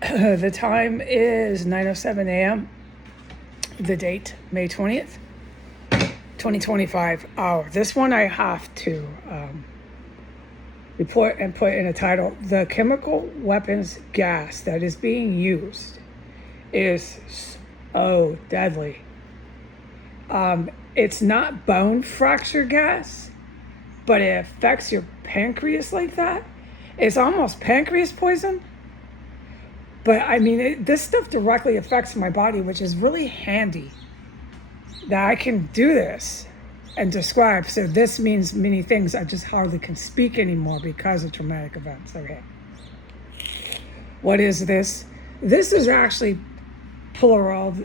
The time is 9:07 a.m. The date, May 20th, 2025. This one I have to report and put in a title. The chemical weapons gas that is being used is so deadly. It's not bone fracture gas, but it affects your pancreas like that. It's almost pancreas poison. But I mean, this stuff directly affects my body, which is really handy that I can do this and describe. So this means many things. I just hardly can speak anymore because of traumatic events. Okay. What is this? This is actually plural.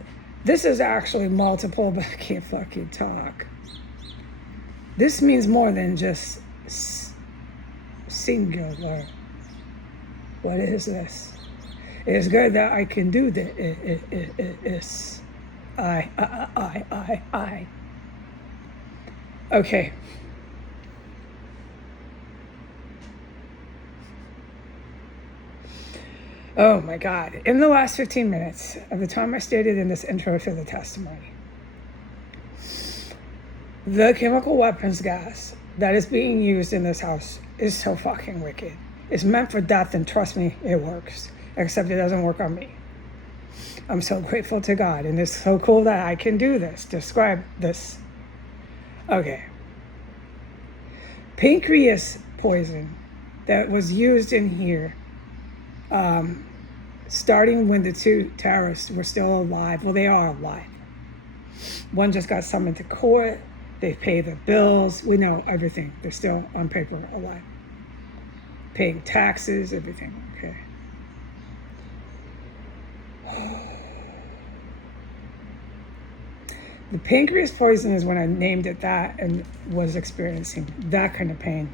This is actually multiple, but I can't fucking talk. This means more than just singular. What is this? It's good that I can do this. I. Okay. Oh my God. In the last 15 minutes of the time I stated in this intro to the testimony, the chemical weapons gas that is being used in this house is so fucking wicked. It's meant for death, and trust me, it works. Except it doesn't work on me. I'm so grateful to God, and it's so cool that I can do this, describe this. Okay. Pancreas poison that was used in here, starting when the two terrorists were still alive. Well, they are alive. One just got summoned to court. They pay their bills. We know everything. They're still on paper alive. Paying taxes, everything. Okay. The pancreas poison is when I named it that and was experiencing that kind of pain.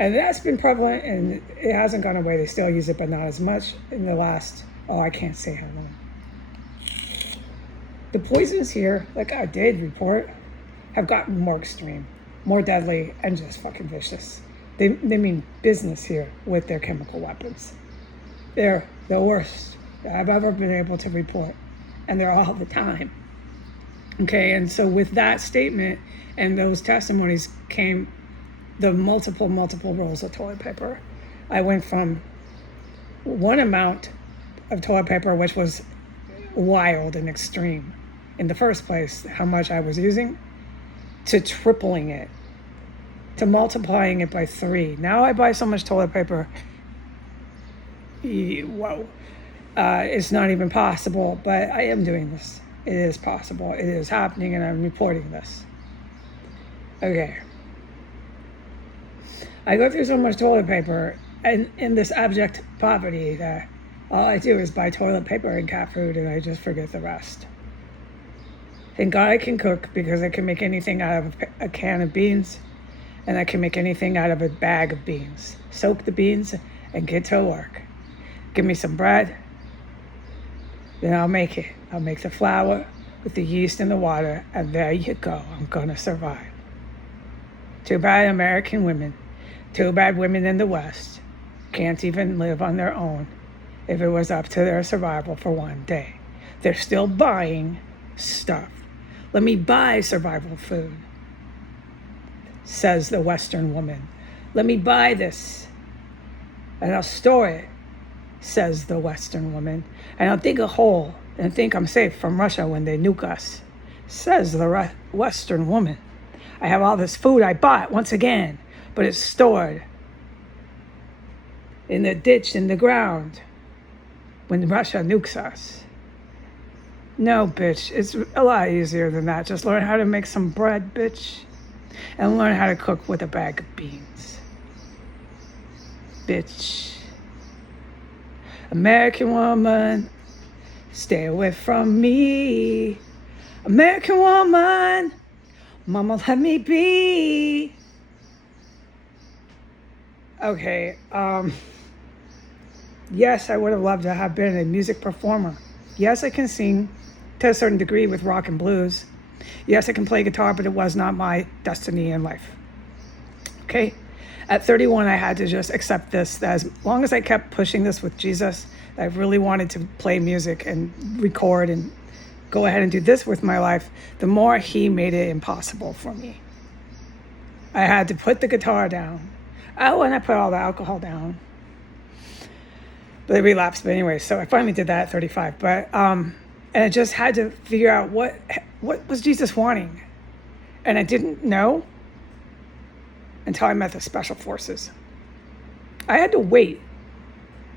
And that's been prevalent, and it hasn't gone away. They still use it, but not as much in the last, I can't say how long. The poisons here, like I did report, have gotten more extreme, more deadly, and just fucking vicious. They mean business here with their chemical weapons. They're the worst that I've ever been able to report, and they're all the time. Okay, and so with that statement and those testimonies came the multiple rolls of toilet paper. I went from one amount of toilet paper, which was wild and extreme in the first place, how much I was using, to tripling it, to multiplying it by 3. Now I buy so much toilet paper, whoa, it's not even possible, but I am doing this. It is possible. It is happening, and I'm reporting this. Okay. I go through so much toilet paper and in this abject poverty that all I do is buy toilet paper and cat food, and I just forget the rest. Thank God I can cook, because I can make anything out of a can of beans, and I can make anything out of a bag of beans. Soak the beans and get to work. Give me some bread, then I'll make it. I'll make the flour with the yeast and the water, and there you go. I'm gonna survive. Too bad American women, too bad women in the West can't even live on their own if it was up to their survival for one day. They're still buying stuff. Let me buy survival food, says the Western woman. Let me buy this, and I'll store it, says the Western woman. And I'll dig a hole and think I'm safe from Russia when they nuke us, says the Western woman. I have all this food I bought once again, but it's stored in the ditch in the ground when Russia nukes us. No, bitch, it's a lot easier than that. Just learn how to make some bread, bitch, and learn how to cook with a bag of beans. Bitch. American woman, stay away from me. American woman, mama, let me be. Okay, yes, I would have loved to have been a music performer. Yes, I can sing to a certain degree with rock and blues. Yes, I can play guitar, but it was not my destiny in life. Okay? At 31, I had to just accept this, that as long as I kept pushing this with Jesus, I really wanted to play music and record and go ahead and do this with my life, the more he made it impossible for me. I had to put the guitar down. Oh, and I put all the alcohol down. But it relapsed. But anyway, so I finally did that at 35. But and I just had to figure out what was Jesus wanting, and I didn't know until I met the Special Forces. I had to wait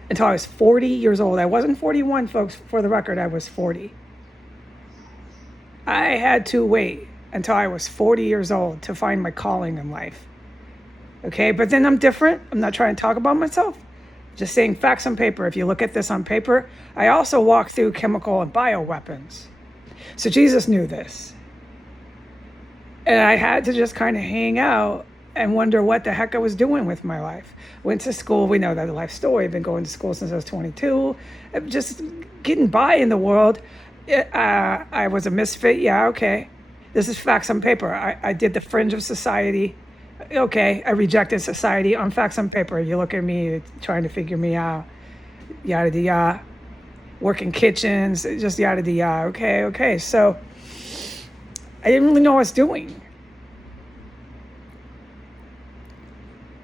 until I was 40 years old. I wasn't 41, folks. For the record, I was 40. I had to wait until I was 40 years old to find my calling in life. Okay, but then I'm different. I'm not trying to talk about myself. Just saying facts on paper. If you look at this on paper, I also walk through chemical and bioweapons. So Jesus knew this. And I had to just kind of hang out and wonder what the heck I was doing with my life. Went to school. We know that life story. I've been going to school since I was 22. Just getting by in the world. I was a misfit. Yeah, okay. This is facts on paper. I did the fringe of society. Okay, I rejected society on facts on paper. You look at me trying to figure me out. Yada yada. Working kitchens, just yada yada. Okay. So I didn't really know what I was doing.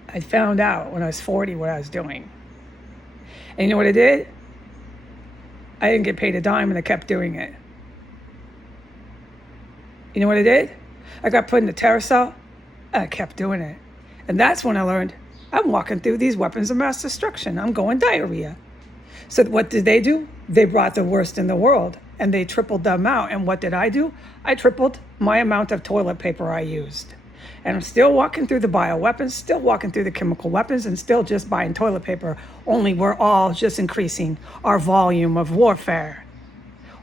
I found out when I was 40 what I was doing. And you know what I did? I didn't get paid a dime and I kept doing it. You know what I did? I got put in the terror cell and I kept doing it. And that's when I learned I'm walking through these weapons of mass destruction. I'm going diarrhea. So what did they do? They brought the worst in the world and they tripled the amount. And what did I do? I tripled my amount of toilet paper I used. And I'm still walking through the bioweapons, still walking through the chemical weapons, and still just buying toilet paper. Only we're all just increasing our volume of warfare.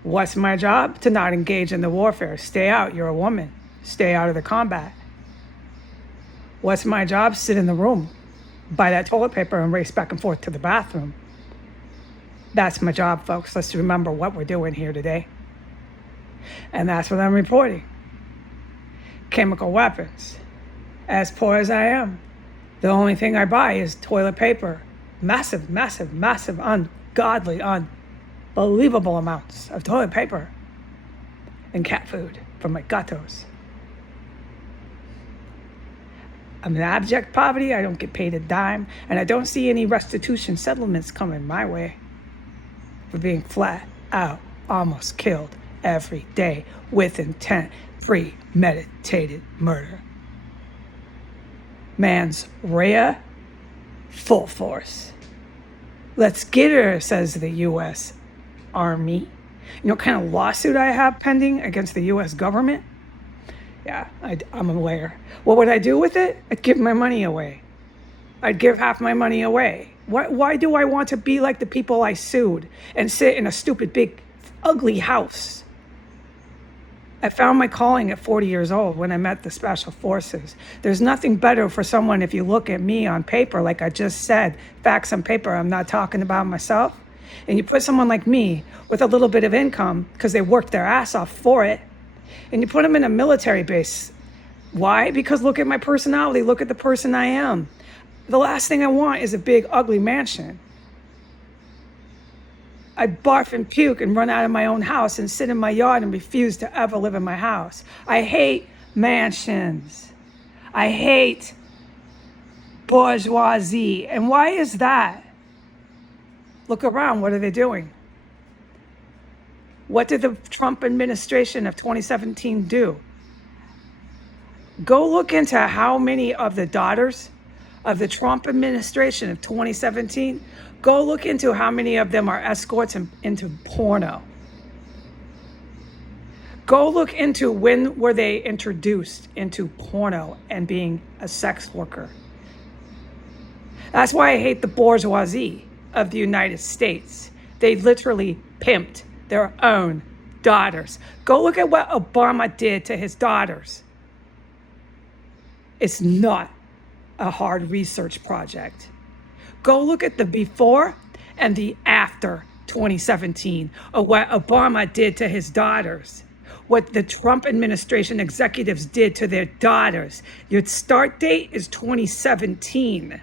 What's my job? To not engage in the warfare. Stay out. You're a woman. Stay out of the combat. What's my job? Sit in the room, buy that toilet paper, and race back and forth to the bathroom. That's my job, folks. Let's remember what we're doing here today. And that's what I'm reporting. Chemical weapons. As poor as I am, the only thing I buy is toilet paper. Massive, ungodly, unbelievable amounts of toilet paper and cat food for my gatos. I'm in abject poverty. I don't get paid a dime, and I don't see any restitution settlements coming my way for being flat out almost killed every day with intent, premeditated murder. Mens rea, full force. Let's get her, says the U.S. Army. You know what kind of lawsuit I have pending against the U.S. government? Yeah, I'm aware. What would I do with it? I'd give my money away. I'd give half my money away. Why do I want to be like the people I sued and sit in a stupid, big, ugly house? I found my calling at 40 years old when I met the Special Forces. There's nothing better for someone if you look at me on paper, like I just said, facts on paper, I'm not talking about myself. And you put someone like me with a little bit of income because they worked their ass off for it, and you put them in a military base. Why? Because look at my personality. Look at the person I am. The last thing I want is a big, ugly mansion. I'd barf and puke and run out of my own house and sit in my yard and refuse to ever live in my house. I hate mansions. I hate bourgeoisie. And why is that? Look around. What are they doing? What did the Trump administration of 2017 do? Go look into how many of the daughters of the Trump administration of 2017, go look into how many of them are escorts into porno. Go look into when were they introduced into porno and being a sex worker. That's why I hate the bourgeoisie of the United States. They literally pimped their own daughters. Go look at what Obama did to his daughters. It's not a hard research project. Go look at the before and the after 2017 of what Obama did to his daughters. what the Trump administration executives did to their daughters. Your start date is 2017.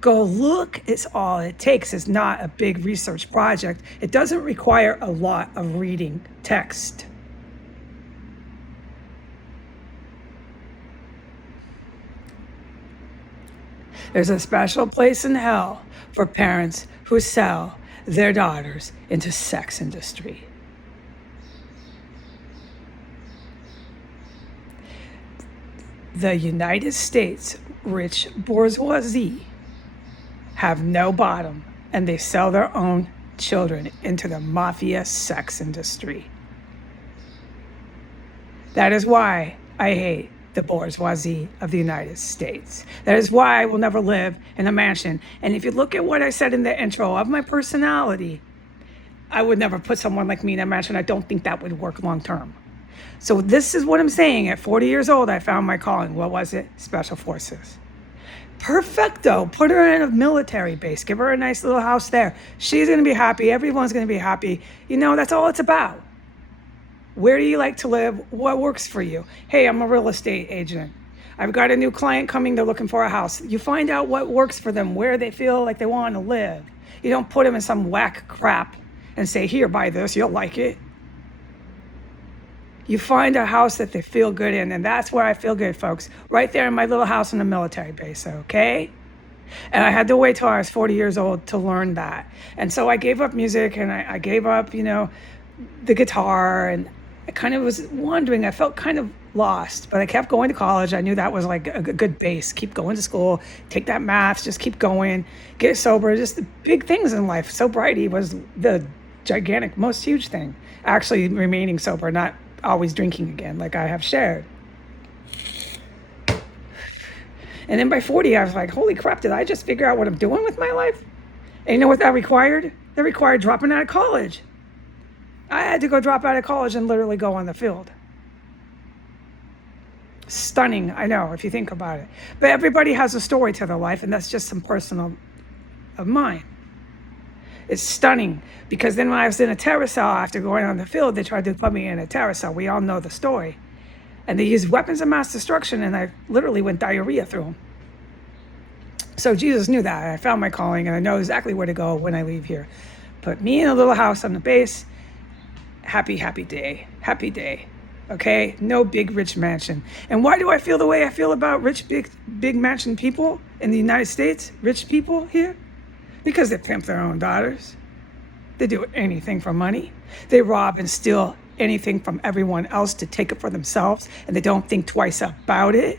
Go look. It's all it takes. It's not a big research project. It doesn't require a lot of reading text. There's a special place in hell for parents who sell their daughters into sex industry. The United States rich bourgeoisie have no bottom, and they sell their own children into the mafia sex industry. That is why I hate the bourgeoisie of the United States. That is why I will never live in a mansion. And if you look at what I said in the intro of my personality, I would never put someone like me in a mansion. I don't think that would work long term. So this is what I'm saying. At 40 years old, I found my calling. What was it? Special Forces. Perfecto. Put her in a military base. Give her a nice little house there. She's going to be happy. Everyone's going to be happy. You know, that's all it's about. Where do you like to live? What works for you? Hey, I'm a real estate agent. I've got a new client coming. They're looking for a house. You find out what works for them, where they feel like they want to live. You don't put them in some whack crap and say, here, buy this. You'll like it. You find a house that they feel good in, and that's where I feel good, folks. Right there in my little house in the military base, okay? And I had to wait till I was 40 years old to learn that. And so I gave up music, and I gave up, the guitar, and I kind of was wondering. I felt kind of lost, but I kept going to college. I knew that was like a good base. Keep going to school, take that math, just keep going, get sober, just the big things in life. Sobriety was the gigantic, most huge thing. Actually remaining sober, not always drinking again, like I have shared. And then by 40, I was like, holy crap, did I just figure out what I'm doing with my life? And you know what that required? That required dropping out of college. I had to go drop out of college and literally go on the field. Stunning, I know, if you think about it. But everybody has a story to their life, and that's just some personal of mine. It's stunning, because then when I was in a terror cell after going on the field, they tried to put me in a terror cell. We all know the story. And they used weapons of mass destruction, and I literally went diarrhea through them. So Jesus knew that. I found my calling, and I know exactly where to go when I leave here. Put me in a little house on the base. Happy, happy day. Happy day. Okay? No big, rich mansion. And why do I feel the way I feel about rich, big mansion people in the United States? Rich people here? Because they pimp their own daughters. They do anything for money. They rob and steal anything from everyone else to take it for themselves, and they don't think twice about it.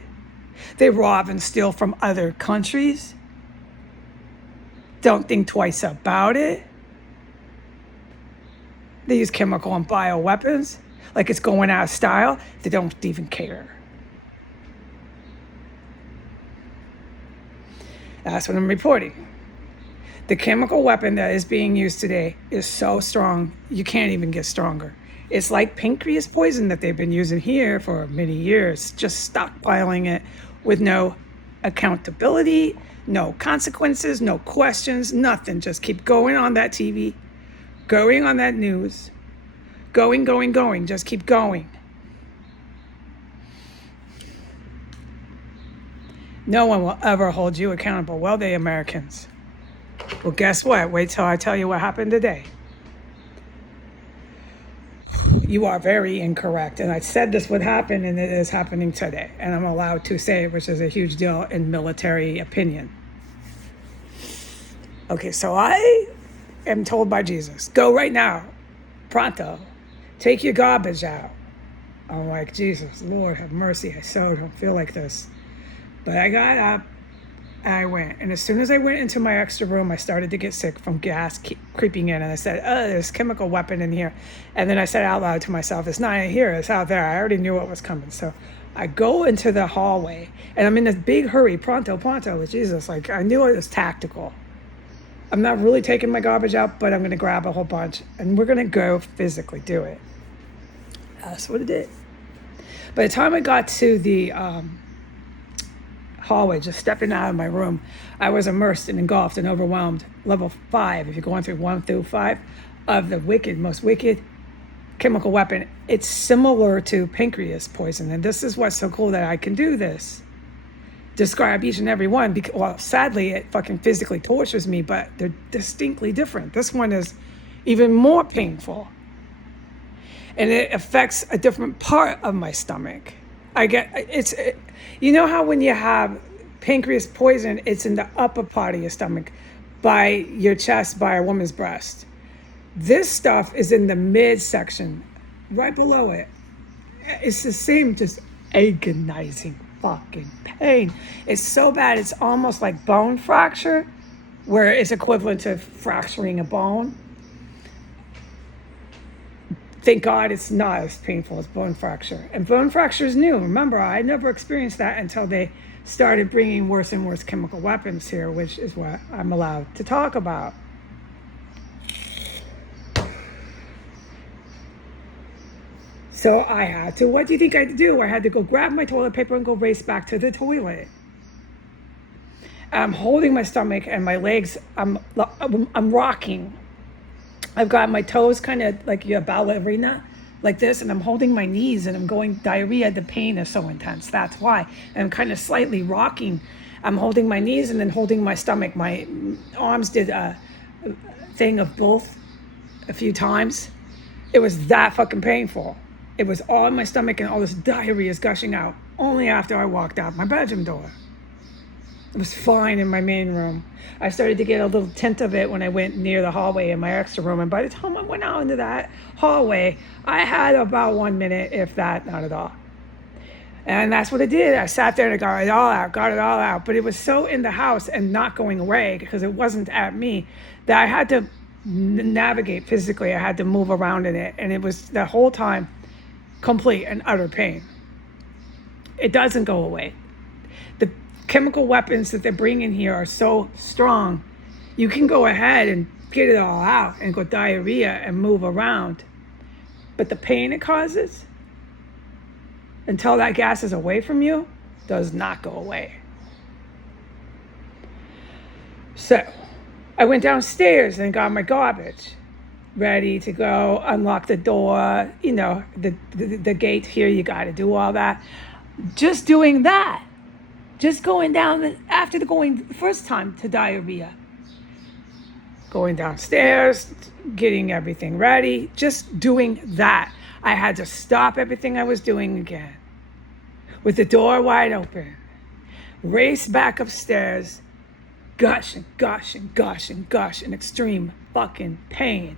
They rob and steal from other countries. Don't think twice about it. They use chemical and bioweapons like it's going out of style. They don't even care. That's what I'm reporting. The chemical weapon that is being used today is so strong, you can't even get stronger. It's like pancreas poison that they've been using here for many years, just stockpiling it with no accountability, no consequences, no questions, nothing. Just keep going on that TV, going on that news, going, just keep going. No one will ever hold you accountable. Well, the Americans. Well, guess what? Wait till I tell you what happened today. You are very incorrect. And I said this would happen, and it is happening today. And I'm allowed to say it, which is a huge deal in military opinion. Okay, so I am told by Jesus, go right now, pronto, take your garbage out. I'm like, Jesus, Lord, have mercy. I so don't feel like this. But I got up. I went, and as soon as I went into my extra room, I started to get sick from gas creeping in, and I said, there's a chemical weapon in here. And then I said out loud to myself, it's not in here, it's out there. I already knew what was coming. So I go into the hallway, and I'm in this big hurry, pronto, with Jesus. Like, I knew it was tactical. I'm not really taking my garbage out, but I'm going to grab a whole bunch, and we're going to go physically do it. That's what it did. By the time I got to the hallway, just stepping out of my room, I was immersed and engulfed and overwhelmed. Level 5, if you're going through 1 through 5, of the wicked, most wicked chemical weapon. It's similar to pancreas poison. And this is what's so cool that I can do this. Describe each and every one. Because, well, sadly, it fucking physically tortures me, but they're distinctly different. This one is even more painful. And it affects a different part of my stomach. You know how when you have pancreas poison, it's in the upper part of your stomach, by your chest, by a woman's breast. This stuff is in the midsection, right below it. It's the same, just agonizing fucking pain. It's so bad, it's almost like bone fracture, where it's equivalent to fracturing a bone. Thank God it's not as painful as bone fracture. And bone fracture is new. Remember, I never experienced that until they started bringing worse and worse chemical weapons here, which is what I'm allowed to talk about. So I had to, what do you think I had to do? I had to go grab my toilet paper and go race back to the toilet. I'm holding my stomach and my legs, I'm rocking. I've got my toes kind of like a ballerina, like this, and I'm holding my knees and I'm going diarrhea. The pain is so intense. That's why. And I'm kind of slightly rocking. I'm holding my knees and then holding my stomach. My arms did a thing of both a few times. It was that fucking painful. It was all in my stomach and all this diarrhea is gushing out only after I walked out my bedroom door. It was fine in my main room. I started to get a little tint of it when I went near the hallway in my extra room. And by the time I went out into that hallway, I had about 1 minute, if that, not at all. And that's what I did. I sat there and I got it all out. But it was so in the house and not going away because it wasn't at me that I had to navigate physically. I had to move around in it. And it was the whole time complete and utter pain. It doesn't go away. The chemical weapons that they're bringing here are so strong. You can go ahead and get it all out and go diarrhea and move around. But the pain it causes, until that gas is away from you, does not go away. So I went downstairs and got my garbage ready to go, unlock the door, you know, the gate here, you got to do all that. Just doing that, just going down after going the first time to diarrhea, going downstairs, getting everything ready, just doing that. I had to stop everything I was doing again with the door wide open, race back upstairs, gush and extreme fucking pain,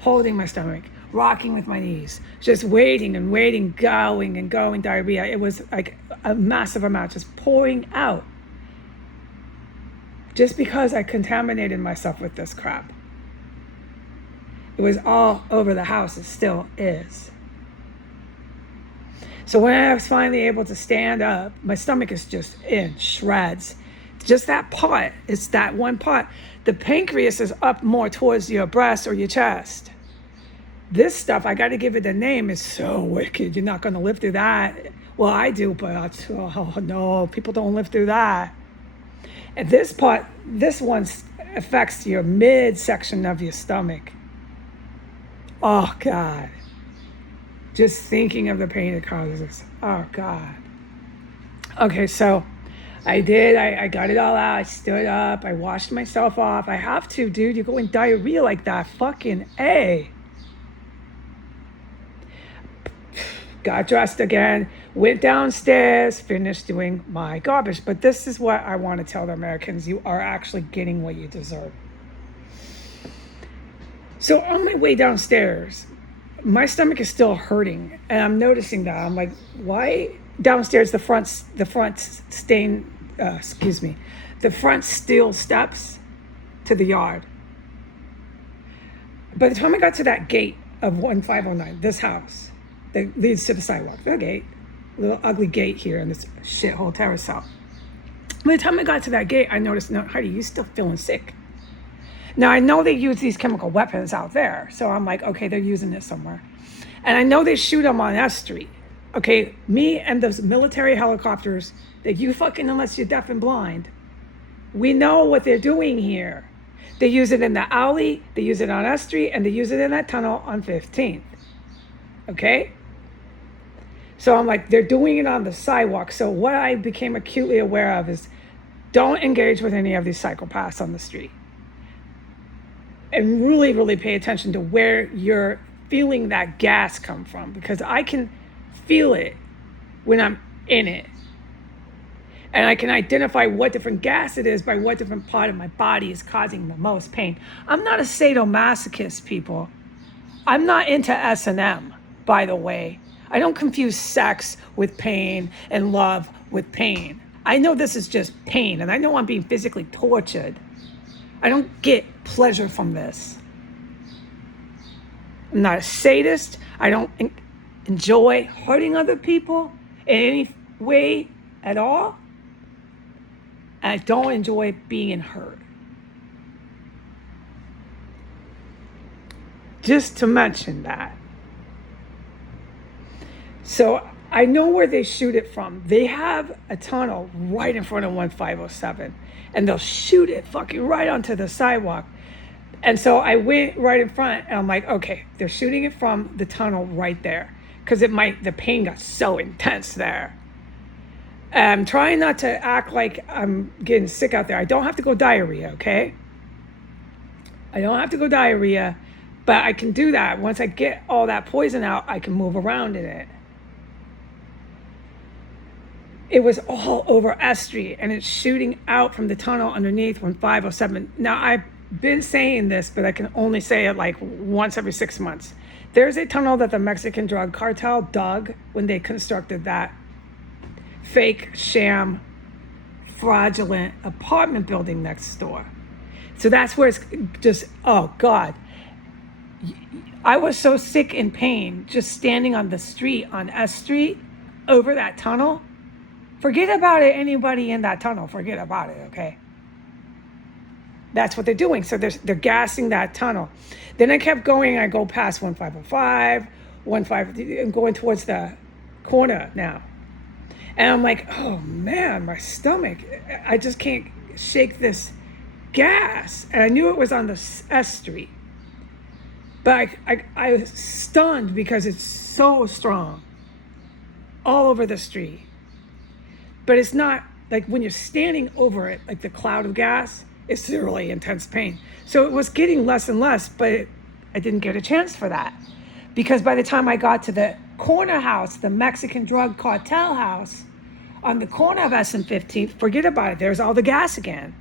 holding my stomach, rocking with my knees, just waiting, going, diarrhea. It was like a massive amount just pouring out just because I contaminated myself with this crap. It was all over the house. It still is. So when I was finally able to stand up, my stomach is just in shreds. Just that part. It's that one part. The pancreas is up more towards your breast or your chest. This stuff, I got to give it a name, is so wicked. You're not going to live through that. Well, I do, but oh no, people don't live through that. And this part, this one affects your midsection of your stomach. Oh, God. Just thinking of the pain it causes. Oh, God. Okay, so I did. I got it all out. I stood up. I washed myself off. I have to, dude. You're going diarrhea like that. Fucking A. Got dressed again. Went downstairs. Finished doing my garbage. But this is what I want to tell the Americans. You are actually getting what you deserve. So on my way downstairs, my stomach is still hurting, and I'm noticing that. I'm like, why downstairs the front steel steps to the yard. By the time I got to that gate of 1509, this house that leads to the sidewalk, the gate, little ugly gate here in this shithole terrace house. By the time I got to that gate, I noticed, no, Heidi, you still feeling sick. Now, I know they use these chemical weapons out there. So I'm like, okay, they're using it somewhere. And I know they shoot them on S Street. Okay, me and those military helicopters that you fucking, unless you're deaf and blind, we know what they're doing here. They use it in the alley, they use it on S Street, and they use it in that tunnel on 15th. Okay? So I'm like, they're doing it on the sidewalk. So what I became acutely aware of is don't engage with any of these psychopaths on the street. And really, really pay attention to where you're feeling that gas come from, because I can feel it when I'm in it. And I can identify what different gas it is by what different part of my body is causing the most pain. I'm not a sadomasochist, people. I'm not into S&M, by the way. I don't confuse sex with pain and love with pain. I know this is just pain, and I know I'm being physically tortured. I don't get pleasure from this. I'm not a sadist. I don't enjoy hurting other people in any way at all. And I don't enjoy being hurt. Just to mention that. So I know where they shoot it from. They have a tunnel right in front of 1507, and they'll shoot it fucking right onto the sidewalk. And so I went right in front, and I'm like, okay, they're shooting it from the tunnel right there, because the pain got so intense there. I'm trying not to act like I'm getting sick out there. I don't have to go diarrhea, okay? I don't have to go diarrhea, but I can do that. Once I get all that poison out, I can move around in it. It was all over S Street, and it's shooting out from the tunnel underneath 1507. Now, I've been saying this, but I can only say it like once every 6 months. There's a tunnel that the Mexican drug cartel dug when they constructed that fake, sham, fraudulent apartment building next door. So that's where it's just, oh God. I was so sick in pain just standing on the street on S Street over that tunnel. Forget about it, anybody in that tunnel, forget about it, okay? That's what they're doing. So they're gassing that tunnel. Then I kept going. I go past 1505, 15, and going towards the corner now. And I'm like, oh man, my stomach, I just can't shake this gas. And I knew it was on the S Street. But I was stunned because it's so strong all over the street. But it's not like when you're standing over it, like the cloud of gas, it's really intense pain. So it was getting less and less, but I didn't get a chance for that. Because by the time I got to the corner house, the Mexican drug cartel house, on the corner of S and 15th, forget about it. There's all the gas again.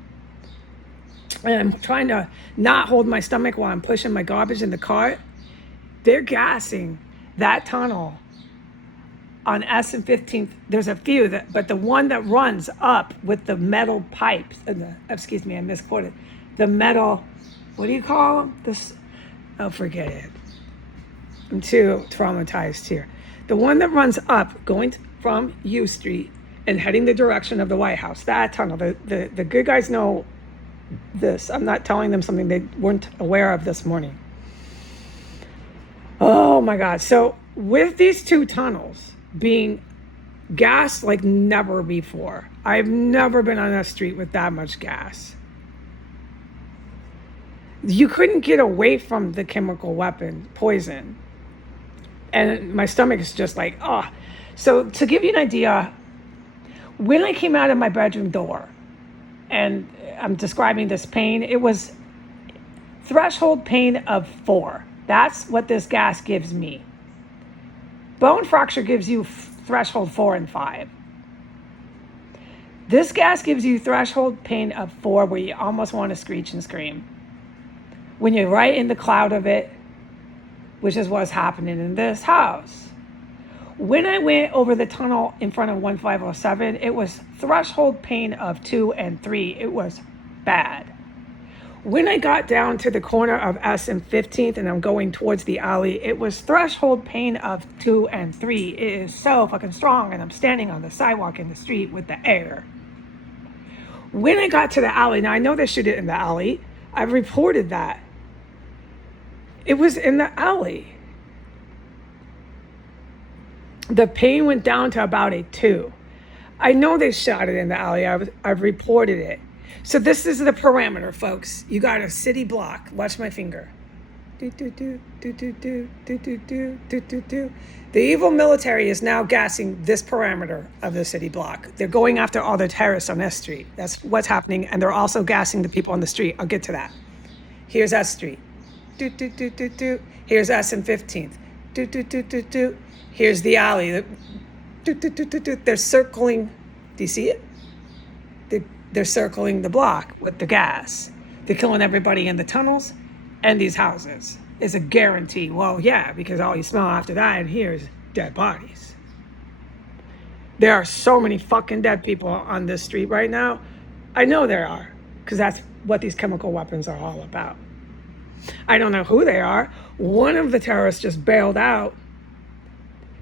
And I'm trying to not hold my stomach while I'm pushing my garbage in the cart. They're gassing that tunnel on S and 15th. There's a few, but the one that runs up with the metal pipes, excuse me, I misquoted. The metal, what do you call them? Oh, forget it. I'm too traumatized here. The one that runs up, going from U Street and heading the direction of the White House, that tunnel, the good guys know this. I'm not telling them something they weren't aware of this morning. Oh my God. So with these two tunnels being gassed like never before, I've never been on a street with that much gas. You couldn't get away from the chemical weapon, poison. And my stomach is just like, oh. So to give you an idea, when I came out of my bedroom door, and I'm describing this pain, it was threshold pain of 4. That's what this gas gives me. Bone fracture gives you threshold 4 and 5. This gas gives you threshold pain of 4, where you almost want to screech and scream. When you're right in the cloud of it, which is what's happening in this house. When I went over the tunnel in front of 1507, it was threshold pain of 2 and 3. It was bad. When I got down to the corner of S and 15th and I'm going towards the alley, it was threshold pain of 2 and 3. It is so fucking strong, and I'm standing on the sidewalk in the street with the air. When I got to the alley, now I know they shoot it in the alley. I've reported that. It was in the alley. The pain went down to about a 2. I know they shot it in the alley. I've reported it. So this is the parameter, folks. You got a city block. Watch my finger. Do, do, do, do, do, do, do, do, do, do, do, do. The evil military is now gassing this parameter of the city block. They're going after all the terrorists on S Street. That's what's happening. And they're also gassing the people on the street. I'll get to that. Here's S Street. Do, do, do, do, do. Here's S and 15th. Do, do, do, do, do. Here's the alley. Do, do, do, do, do. They're circling. Do you see it? They're circling the block with the gas. They're killing everybody in the tunnels and these houses. It's a guarantee. Well, yeah, because all you smell after that in here is dead bodies. There are so many fucking dead people on this street right now. I know there are, because that's what these chemical weapons are all about. I don't know who they are. One of the terrorists just bailed out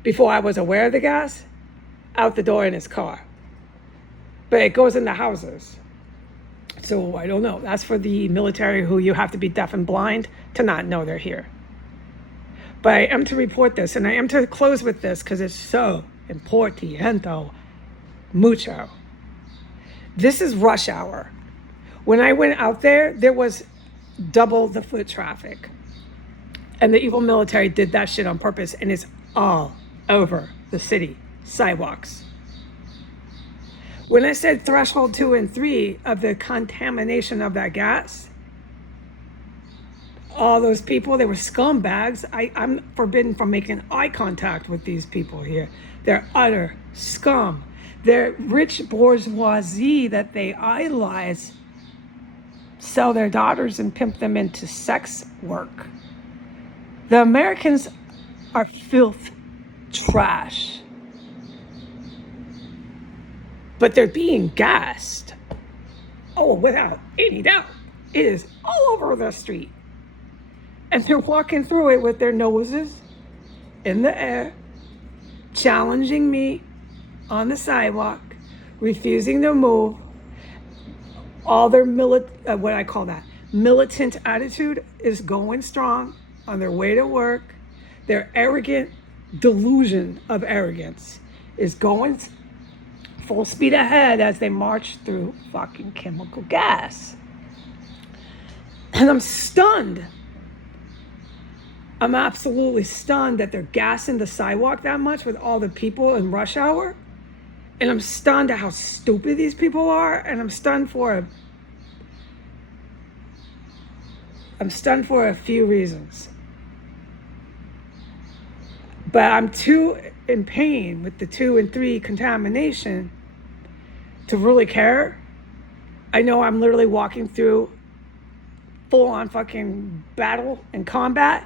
before I was aware of the gas, out the door in his car. But it goes in the houses. So I don't know. That's for the military who you have to be deaf and blind to not know they're here. But I am to report this, and I am to close with this because it's so importante, mucho. This is rush hour. When I went out there, there was double the foot traffic. And the evil military did that shit on purpose, and it's all over the city sidewalks. When I said threshold 2 and 3 of the contamination of that gas, all those people, they were scumbags. I'm forbidden from making eye contact with these people here. They're utter scum. They're rich bourgeoisie that they idolize, sell their daughters and pimp them into sex work. The Americans are filth trash. But they're being gassed. Oh, without any doubt. It is all over the street. And they're walking through it with their noses in the air, challenging me on the sidewalk, refusing to move. All their militant attitude is going strong on their way to work. Their arrogant delusion of arrogance is going full speed ahead as they march through fucking chemical gas. And I'm stunned. I'm absolutely stunned that they're gassing the sidewalk that much with all the people in rush hour. And I'm stunned at how stupid these people are. And I'm stunned for a few reasons. But I'm too in pain with the 2 and 3 contamination to really care. I know I'm literally walking through full on fucking battle and combat.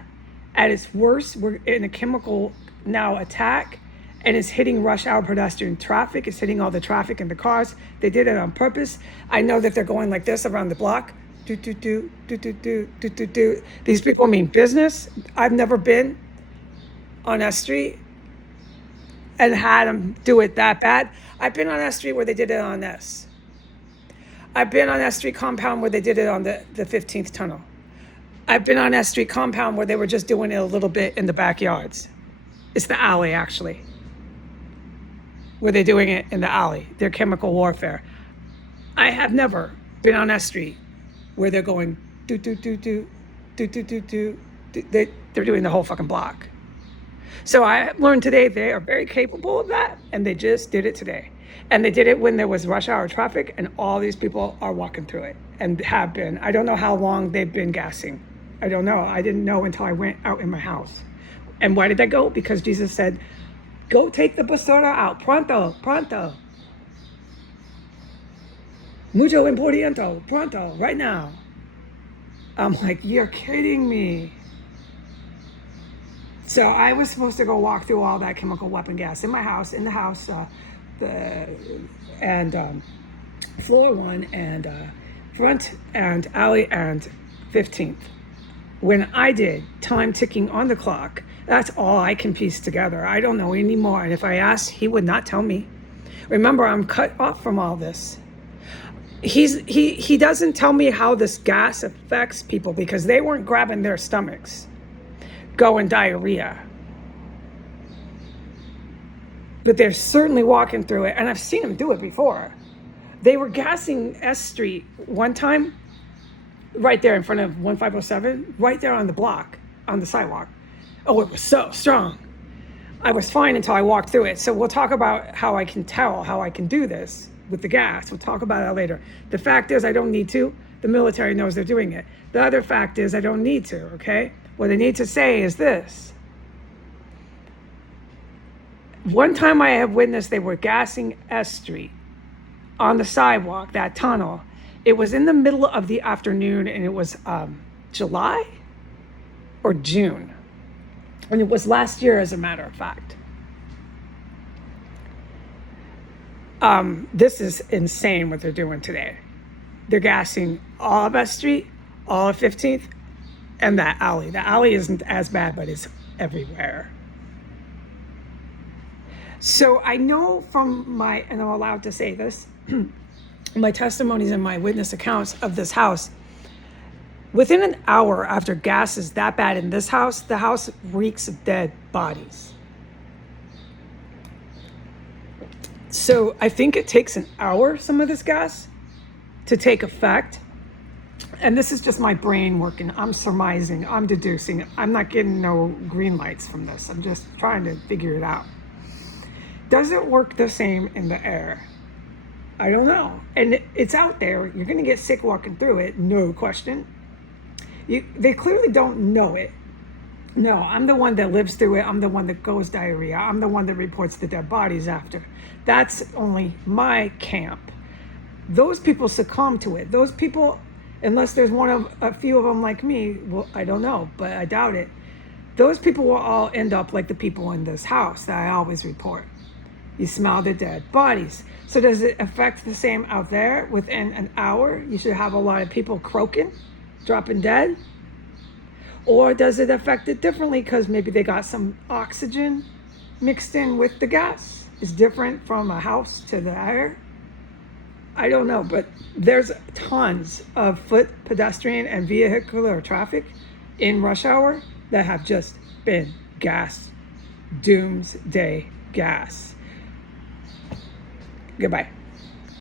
At its worst, we're in a chemical now attack, and it's hitting rush hour pedestrian traffic. It's hitting all the traffic in the cars. They did it on purpose. I know that they're going like this around the block. Do, do, do, do, do, do, do, do, do. These people mean business. I've never been on S Street and had them do it that bad. I've been on S Street where they did it on S. I've been on S Street compound where they did it on the 15th tunnel. I've been on S Street compound where they were just doing it a little bit in the backyards. It's the alley, actually, where they're doing it in the alley. They're chemical warfare. I have never been on S Street where they're going do, do, do, do, do, do, do, do. They're doing the whole fucking block. So I learned today they are very capable of that, and they just did it today. And they did it when there was rush hour traffic, and all these people are walking through it and have been. I don't know how long they've been gassing. I don't know. I didn't know until I went out in my house. And why did I go? Because Jesus said, go take the basura out. Pronto, pronto. Mucho importante, pronto, right now. I'm like, you're kidding me. So I was supposed to go walk through all that chemical weapon gas in the house, floor 1 and front and alley and 15th. When I did, time ticking on the clock, that's all I can piece together. I don't know anymore. And if I asked, he would not tell me. Remember, I'm cut off from all this. He doesn't tell me how this gas affects people because they weren't grabbing their stomachs, going diarrhea. But they're certainly walking through it, and I've seen them do it before. They were gassing S Street one time right there in front of 1507, right there on the block, on the sidewalk. Oh, it was so strong. I was fine until I walked through it. So we'll talk about how I can tell how I can do this with the gas. We'll talk about that later. The fact is I don't need to. The military knows they're doing it. The other fact is I don't need to, okay? What I need to say is this. One time I have witnessed they were gassing S Street on the sidewalk, that tunnel. It was in the middle of the afternoon, and it was July or June. And it was last year, as a matter of fact. This is insane what they're doing today. They're gassing all of S Street, all of 15th, and that alley. The alley isn't as bad, but it's everywhere. So I know from my, and I'm allowed to say this, my testimonies and my witness accounts of this house, within an hour after gas is that bad in this house, the house reeks of dead bodies. So I think it takes an hour, some of this gas, to take effect. And this is just my brain working. I'm surmising, I'm deducing. I'm not getting no green lights from this. I'm just trying to figure it out. Does it work the same in the air? I don't know. And it's out there. You're going to get sick walking through it, no question. They clearly don't know it. No, I'm the one that lives through it. I'm the one that goes diarrhea. I'm the one that reports the dead bodies after. That's only my camp. Those people succumb to it. Those people, unless there's a few of them like me, well, I don't know, but I doubt it. Those people will all end up like the people in this house that I always report. You smell the dead bodies. So does it affect the same out there? Within an hour, you should have a lot of people croaking, dropping dead? Or does it affect it differently because maybe they got some oxygen mixed in with the gas? It's different from a house to the air? I don't know, but there's tons of foot, pedestrian, and vehicular traffic in rush hour that have just been gassed. Doomsday gas. Goodbye.